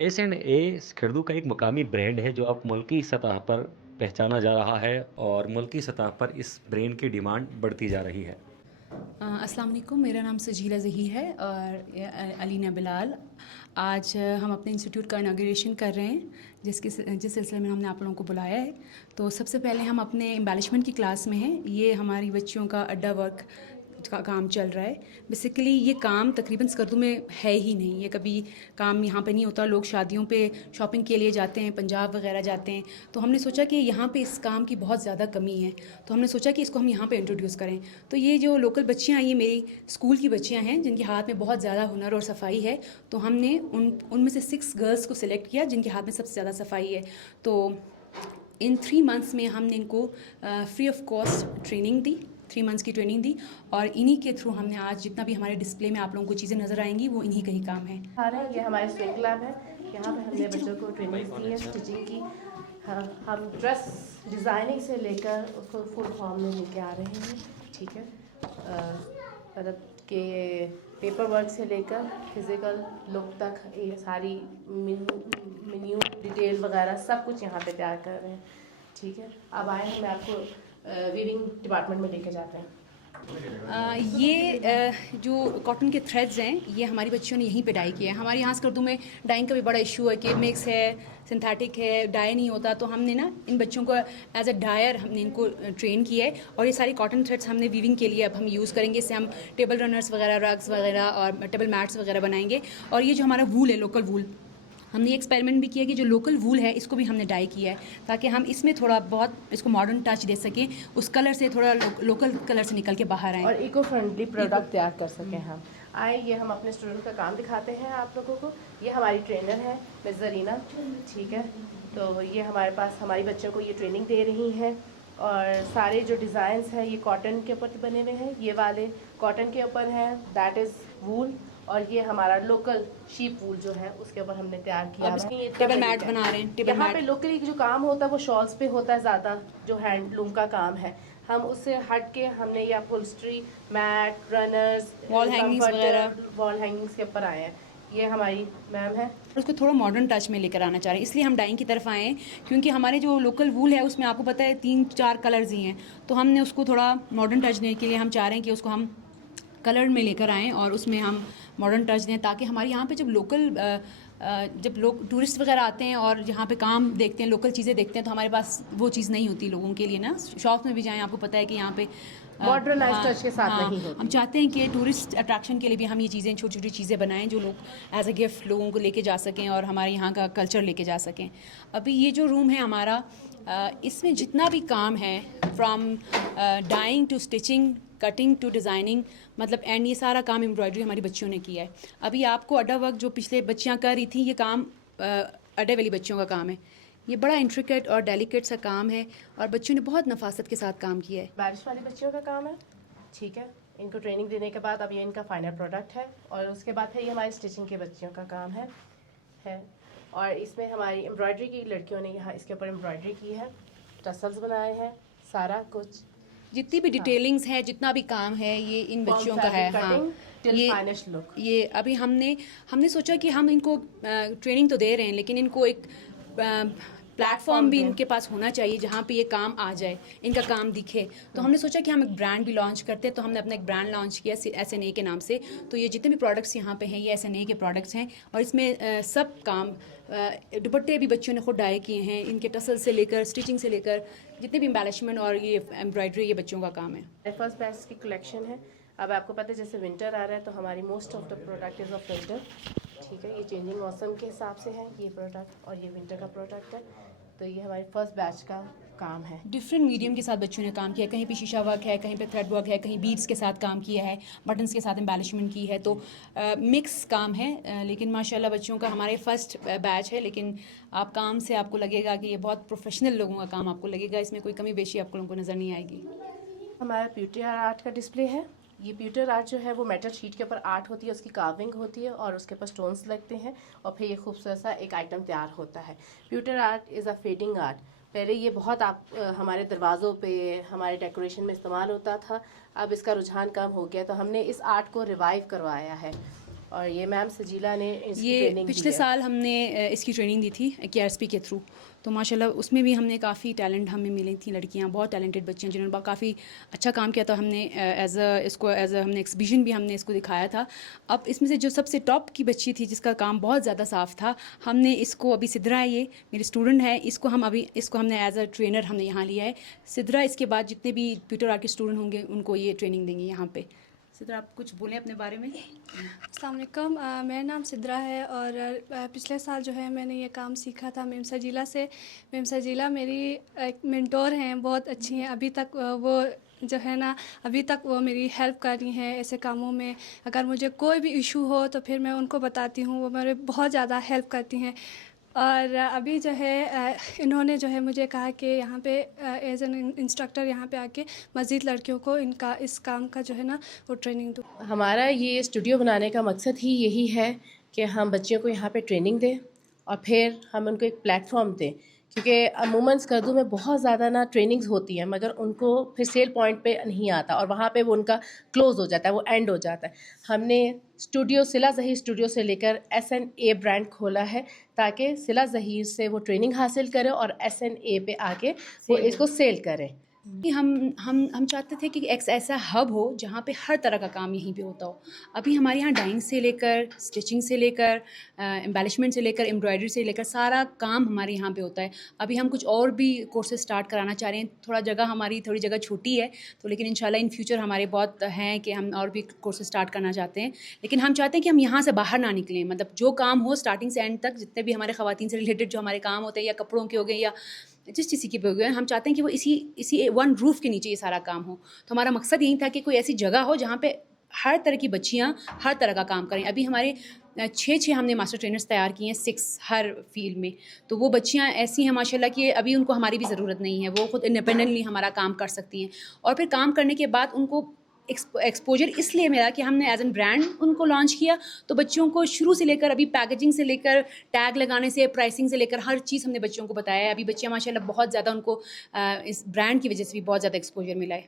S and ए स्किर्दू का एक मुकामी ब्रांड है जो अब मुल्की सतह पर पहचाना जा रहा है और मुल्की सतह पर इस ब्रांड की डिमांड बढ़ती जा रही है। अस्सलाम वालेकुम, मेरा नाम सजीला ज़ही है और अलीना बिलाल। आज हम अपने इंस्टीट्यूट का इनाग्रेशन कर रहे हैं जिस सिलसिले में हमने आप लोगों को बुलाया है। तो सबसे पहले हम अपने एम्बेलिशमेंट की क्लास में हैं। ये हमारी बच्चियों का अड्डा वर्क का काम चल रहा है। बेसिकली ये काम तकरीबन स्कर्दू में है ही नहीं, ये कभी काम यहाँ पे नहीं होता। लोग शादियों पे शॉपिंग के लिए जाते हैं, पंजाब वगैरह जाते हैं। तो हमने सोचा कि यहाँ पे इस काम की बहुत ज़्यादा कमी है, तो हमने सोचा कि इसको हम यहाँ पे इंट्रोड्यूस करें। तो ये जो लोकल बच्चियाँ ये मेरी स्कूल की बच्चियाँ हैं जिनके हाथ में बहुत ज़्यादा हुनर और सफाई है। तो हमने उनमें से 6 गर्ल्स को सिलेक्ट किया जिनके हाथ में सबसे ज़्यादा सफाई है। तो इन 3 मंथ्स में हमने इनको free of cost training the, 3 months की ट्रेनिंग दी। और इन्हीं के थ्रू हमने आज जितना भी हमारे डिस्प्ले में आप लोगों को चीज़ें नज़र आएंगी वो इन्हीं का ही काम है। ये हमारे स्विंग लैब है। यहाँ पे हमने बच्चों को ट्रेनिंग दी है स्टिचिंग की। हाँ, हम ड्रेस डिज़ाइनिंग से लेकर उसको फुल फॉर्म में लेके आ रहे हैं। ठीक है, मतलब कि पेपर वर्क से लेकर फिज़िकल लुक तक ये सारी मेन्यू डिटेल वगैरह सब कुछ यहाँ पे तैयार कर रहे हैं। ठीक है, अब आए मैं आपको वीविंग डिपार्टमेंट में लेके जाते हैं। जो कॉटन के थ्रेड्स हैं ये हमारी बच्चियों ने यहीं पे डाई किए हैं। हमारे यहाँ स्कर्दू में डाइंग का भी बड़ा इशू है कि मिक्स है, सिंथेटिक है, डाई नहीं होता। तो हमने ना इन बच्चों को एज अ डायर हमने इनको ट्रेन किया है और ये सारी कॉटन थ्रेड्स हमने वीविंग के लिए अब हम यूज़ करेंगे। इससे हम टेबल रनर्स वगैरह, रग्स वगैरह और टेबल मैट्स वगैरह बनाएंगे। और ये जो हमारा वूल है, लोकल वूल, हमने एक्सपेरिमेंट भी किया कि जो लोकल वूल है इसको भी हमने डाई किया है ताकि हम इसमें थोड़ा बहुत इसको मॉडर्न टच दे सकें, उस कलर से थोड़ा लोकल कलर से निकल के बाहर आए और इको फ्रेंडली प्रोडक्ट तैयार कर सकें हम। आए, ये हम अपने स्टूडेंट का काम दिखाते हैं आप लोगों को। ये हमारी ट्रेनर है मिस जरीना। ठीक है, तो ये हमारे पास हमारी बच्चों को ये ट्रेनिंग दे रही हैं। और सारे जो डिज़ाइंस हैं ये कॉटन के ऊपर बने हुए हैं। ये वाले कॉटन के ऊपर हैं, दैट इज़ वूल। और ये हमारा लोकल शीप वूल जो है उसके ऊपर हमने तैयार किया है। टेबल मैट बना रहे हैं। टेबल यहाँ पे मैट लोकली जो काम होता है वो शॉल्स पे होता है ज़्यादा, जो हैंडलूम का काम है। हम उससे हट के हमने ये upholstery, mat, runners, wall hangings वगैरह, वॉल हैंगिंग्स के ऊपर आए हैं। ये हमारी मैम है। उसको थोड़ा मॉडर्न टच में लेकर आना चाह रहे हैं, इसलिए हम डाइंग की तरफ आए हैं। क्योंकि हमारे जो लोकल वूल है उसमें आपको पता है 3-4 कलर्स ही हैं। तो हमने उसको थोड़ा मॉडर्न टच देने के लिए हम चाह रहे हैं कि उसको हम कलर में लेकर आएँ और उसमें हम मॉडर्न टच दें, ताकि हमारे यहाँ पे जब लोग टूरिस्ट वगैरह आते हैं और यहाँ पे काम देखते हैं, लोकल चीज़ें देखते हैं, तो हमारे पास वो चीज़ नहीं होती लोगों के लिए ना। शॉप में भी जाएं, आपको पता है कि यहाँ पे मॉडर्नाइज टच के साथ हाँ, नहीं होती। हम चाहते हैं कि टूरिस्ट अट्रैक्शन के लिए भी हम ये चीज़ें, छोटी छोटी चीज़ें बनाएं जो लोग एज अ गिफ्ट लोगों को लेके जा सकें और हमारे यहाँ का कल्चर लेके जा सकें। अभी ये जो रूम है हमारा, इसमें जितना भी काम है, from dyeing to stitching, cutting to designing, मतलब एंड ये सारा काम एम्ब्रॉयडरी हमारी बच्चियों ने किया है। अभी आपको अड्डा वर्क जो पिछले बच्चियाँ कर रही थी, ये काम अड्डे वाली बच्चियों का काम है। ये बड़ा इंट्रिकेट और डेलिकेट सा काम है और बच्चों ने बहुत नफासत के साथ काम किया है। बारिश वाली बच्चियों का काम है। ठीक है, इनको ट्रेनिंग देने के बाद अब ये इनका फाइनल प्रोडक्ट है। और उसके बाद है ये हमारी स्टिचिंग के बच्चियों का काम है। और इसमें हमारी एम्ब्रॉयडरी की लड़कियों ने यहाँ इसके ऊपर एम्ब्रॉयडरी की है, टसल्स बनाए हैं, सारा कुछ जितनी भी डिटेलिंग्स है, जितना भी काम है, ये इन बच्चियों का है। हाँ, ये अभी हमने सोचा कि हम इनको ट्रेनिंग तो दे रहे हैं, लेकिन इनको एक प्लेटफॉर्म भी इनके पास होना चाहिए जहाँ पे ये काम आ जाए, इनका काम दिखे। तो हमने सोचा कि हम एक ब्रांड भी लॉन्च करते हैं। तो हमने अपना एक ब्रांड लॉन्च किया SNA के नाम से। तो ये जितने भी प्रोडक्ट्स यहाँ पे हैं ये SNA के प्रोडक्ट्स हैं और इसमें सब काम, दुपट्टे भी बच्चों ने खुद डाई किए हैं, इनके टसल से लेकर स्टिचिंग से लेकर जितने भी एम्बेलिशमेंट और ये एम्ब्रॉयडरी, ये बच्चों का काम है। फर्स्ट बैच की कलेक्शन है। अब आपको पता है जैसे विंटर आ रहा है तो हमारी most of the product is of winter. ठीक है, ये चेंजिंग मौसम के हिसाब से है ये प्रोडक्ट, और ये विंटर का प्रोडक्ट है। तो ये हमारी फर्स्ट बैच का काम है। डिफरेंट मीडियम के साथ बच्चों ने काम किया, कहीं पे शीशा वर्क है, कहीं पे थ्रेड वर्क है, कहीं बीड्स के साथ काम किया है, बटन्स के साथ एम्बेलिशमेंट की है। तो मिक्स काम है, लेकिन माशाल्लाह बच्चों का हमारे फर्स्ट बैच है। लेकिन आप काम से आपको लगेगा कि ये बहुत प्रोफेशनल लोगों का काम आपको लगेगा, इसमें कोई कमी बेशी आप लोगों को नज़र नहीं आएगी। हमारा ब्यूटी आर्ट का डिस्प्ले है। ये ब्यूटर आर्ट जो है वो मेटल शीट के ऊपर आर्ट होती है, उसकी कार्विंग होती है और उसके ऊपर स्टोन्स लगते हैं और फिर ये खूबसूरत सा एक आइटम तैयार होता है। Pewter art is a fading art. पहले ये बहुत हमारे दरवाज़ों पे, हमारे डेकोरेशन में इस्तेमाल होता था। अब इसका रुझान कम हो गया तो हमने इस आर्ट को रिवाइव करवाया है। और ये मैम सजीला ने इसकी ये ट्रेनिंग पिछले साल हमने इसकी ट्रेनिंग दी थी KRSP के थ्रू, तो माशाल्लाह उसमें भी हमने काफ़ी टैलेंट हमें मिली थी, लड़कियां बहुत टैलेंटेड बच्चियां जिन्होंने काफ़ी अच्छा काम किया था। हमने हमने एक्सिबिशन भी हमने इसको दिखाया था। अब इसमें से जो सबसे टॉप की बच्ची थी जिसका काम बहुत ज़्यादा साफ था, हमने इसको अभी सिद्रा है, ये मेरी स्टूडेंट है, इसको हमने एज अ ट्रेनर हमने यहाँ लिया है। सिद्रा इसके बाद जितने भी पीटर आर्ट के स्टूडेंट होंगे उनको ये ट्रेनिंग देंगे यहाँ पे। सिद्रा, आप कुछ बोलें अपने बारे में। अस्सलाम वालेकुम, मेरा नाम सिद्रा है और पिछले साल जो है मैंने ये काम सीखा था मैम सजीला से। मैम सजीला मेरी एक मेंटोर हैं, बहुत अच्छी हैं। अभी तक वो जो है ना, अभी तक वो मेरी हेल्प कर रही हैं ऐसे कामों में। अगर मुझे कोई भी इशू हो तो फिर मैं उनको बताती हूँ, वो मेरे बहुत ज़्यादा हेल्प करती हैं। और अभी जो है इन्होंने जो है मुझे कहा कि यहाँ पे एज एन इंस्ट्रक्टर यहाँ पे आके मज़ीद लड़कियों को इस काम का जो है ना वो ट्रेनिंग दूँ। हमारा ये स्टूडियो बनाने का मकसद ही यही है कि हम बच्चियों को यहाँ पे ट्रेनिंग दें और फिर हम उनको एक प्लेटफॉर्म दें, क्योंकि अमूमन स्कर्दू में बहुत ज़्यादा ना ट्रेनिंग्स होती हैं मगर उनको फिर सेल पॉइंट पे नहीं आता और वहाँ पे वो उनका क्लोज़ हो जाता है, वो एंड हो जाता है। हमने स्टूडियो सिला ज़हीर स्टूडियो से लेकर SNA ब्रांड खोला है ताकि सिला ज़हीर से वो ट्रेनिंग हासिल करें और SNA पे आके वो इसको सेल करें। हम चाहते थे कि एक ऐसा हब हो जहाँ पे हर तरह का काम यहीं पे होता हो। अभी हमारे यहाँ डाइंग से लेकर स्टिचिंग से लेकर एम्बेलिशमेंट से लेकर एम्ब्रॉयडरी से लेकर सारा काम हमारे यहाँ पे होता है। अभी हम कुछ और भी कोर्सेज स्टार्ट कराना चाह रहे हैं। हमारी थोड़ी जगह छोटी है तो, लेकिन इंशाल्लाह इन फ्यूचर हमारे बहुत हैं कि हम और भी कोर्सेज स्टार्ट करना चाहते हैं। लेकिन हम चाहते हैं कि हम यहाँ से बाहर ना निकलें, मतलब जो काम हो स्टार्टिंग से एंड तक, जितने भी हमारे ख़वातीन से रिलेटेड जो हमारे काम होते हैं या कपड़ों के हो गए या जिस चीज़ के पे हो गए, हम चाहते हैं कि वो इसी वन रूफ़ के नीचे ये सारा काम हो। तो हमारा मकसद यही था कि कोई ऐसी जगह हो जहाँ पे हर तरह की बच्चियाँ हर तरह का काम करें। अभी हमारे 6 हमने मास्टर ट्रेनर्स तैयार किए हैं, 6 हर फील्ड में। तो वो बच्चियाँ ऐसी हैं माशाल्लाह कि अभी उनको हमारी भी ज़रूरत नहीं है, वो खुद इंडिपेंडेंटली हमारा काम कर सकती हैं। और फिर काम करने के बाद उनको एक्सपोजर इसलिए मिला कि हमने एज एन ब्रांड उनको लॉन्च किया। तो बच्चों को शुरू से लेकर अभी पैकेजिंग से लेकर टैग लगाने से प्राइसिंग से लेकर हर चीज़ हमने बच्चों को बताया है। अभी बच्चियाँ माशाल्लाह बहुत ज़्यादा उनको इस ब्रांड की वजह से भी बहुत ज़्यादा एक्सपोजर मिला है।